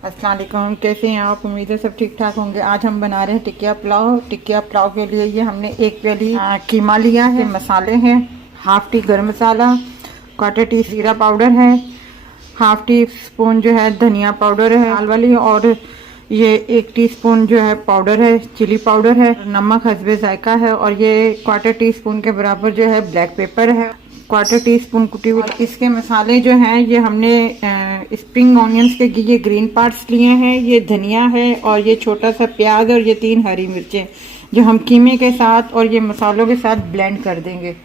अस्सलाम वालेकुम, कैसे हैं आप? उम्मीद है सब ठीक ठाक होंगे। आज हम बना रहे हैं टिकिया पुलाव। टिकिया पुलाव के लिए ये हमने एक प्याली कीमा लिया है। मसाले हैं, हाफ टी गरम मसाला, क्वार्टर टी जीरा पाउडर है, हाफ टी स्पून जो है धनिया पाउडर है लाल वाली, और ये 1 टीस्पून जो है पाउडर है चिली पाउडर है, नमक हस्बे जायका है, और ये क्वार्टर टी स्पून के बराबर जो है ब्लैक पेपर है, क्वार्टर टी स्पून कुटी हुई। इसके मसाले जो हैं ये हमने स्प्रिंग ऑनियंस के ये ग्रीन पार्ट्स लिए हैं, ये धनिया है, और ये छोटा सा प्याज, और ये 3 हरी मिर्चें जो हम कीमे के साथ और ये मसालों के साथ ब्लेंड कर देंगे।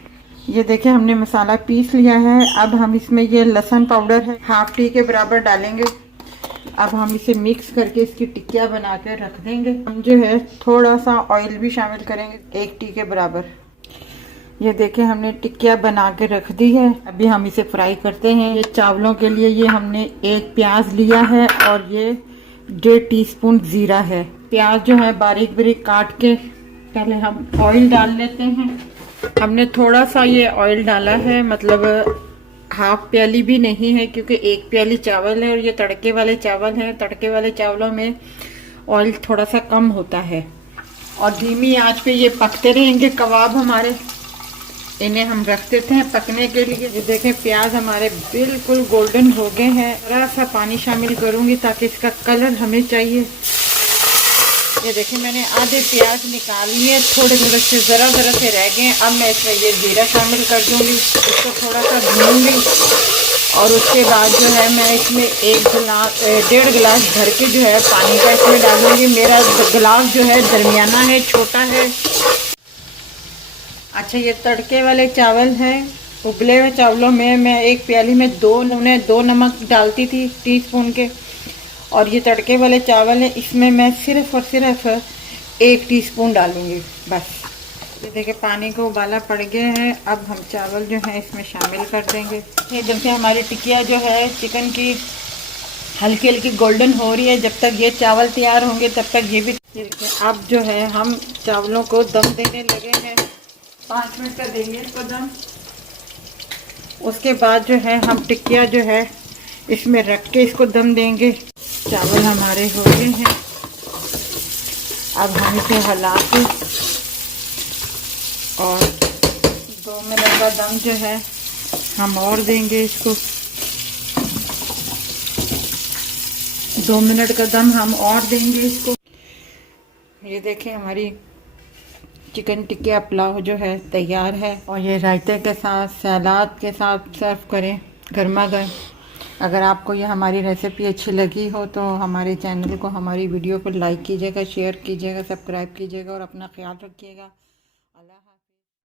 ये देखिए हमने मसाला पीस लिया है। अब हम इसमें ये लहसुन पाउडर है हाफ टी के बराबर डालेंगे। अब हम इसे मिक्स करके इसकी टिक्कियाँ बना के रख देंगे। हम जो है थोड़ा सा ऑयल भी शामिल करेंगे 1 टी के बराबर। ये देखिए हमने टिक्कियाँ बना के रख दी है। अभी हम इसे फ्राई करते हैं। ये चावलों के लिए ये हमने 1 प्याज लिया है, और ये 1.5 टीस्पून जीरा है। प्याज जो है बारीक बारीक काट के पहले हम ऑयल डाल लेते हैं। हमने थोड़ा सा ये ऑयल डाला है, मतलब हाफ प्याली भी नहीं है, क्योंकि 1 प्याली चावल है और ये तड़के वाले चावल हैं। तड़के वाले चावलों में ऑयल थोड़ा सा कम होता है। और धीमी आंच पे ये पकते रहेंगे कबाब हमारे। इन्हें हम रख देते हैं पकने के लिए। ये देखें प्याज हमारे बिल्कुल गोल्डन हो गए हैं। थोड़ा सा पानी शामिल करूंगी ताकि इसका कलर हमें चाहिए। ये देखिए मैंने आधे प्याज निकाल लिए, थोड़े थोड़े से ज़रा से रह गए। अब मैं इसमें ये जीरा शामिल कर दूंगी, इसको थोड़ा सा भूनूंगी, और उसके बाद जो है मैं इसमें 1.5 गिलास भर के जो है पानी का इसमें डालूंगी। मेरा गिलास जो है दरमियाना है, छोटा है। अच्छा, ये तड़के वाले चावल हैं। उबले हुए चावलों में मैं 1 प्याली में 2 नमक डालती थी टीस्पून के, और ये तड़के वाले चावल है, इसमें मैं सिर्फ और सिर्फ 1 टीस्पून डालूंगी बस। ये देखिए पानी को उबाला पड़ गया है। अब हम चावल जो है इसमें शामिल कर देंगे। ये जब से हमारी टिकिया जो है चिकन की हल्की हल्की गोल्डन हो रही है, जब तक ये चावल तैयार होंगे तब तक ये भी। अब जो है हम चावलों को दम देने लगे हैं। 5 मिनट का देंगे इसको दम। उसके बाद जो है हम टिकिया जो है इसमें रख के इसको दम देंगे। चावल हमारे हो गए हैं। अब हम इसे हिला के और 2 मिनट का दम जो है हम और देंगे इसको। 2 मिनट का दम हम और देंगे इसको। ये देखें हमारी चिकन टिक्का पुलाव जो है तैयार है, और ये रायते के साथ सलाद के साथ सर्व करें गर्मा गर्म। अगर आपको ये हमारी रेसिपी अच्छी लगी हो तो हमारे चैनल को, हमारी वीडियो को लाइक कीजिएगा, शेयर कीजिएगा, सब्सक्राइब कीजिएगा, और अपना ख्याल रखिएगा। अल्लाह हाफ़िज़।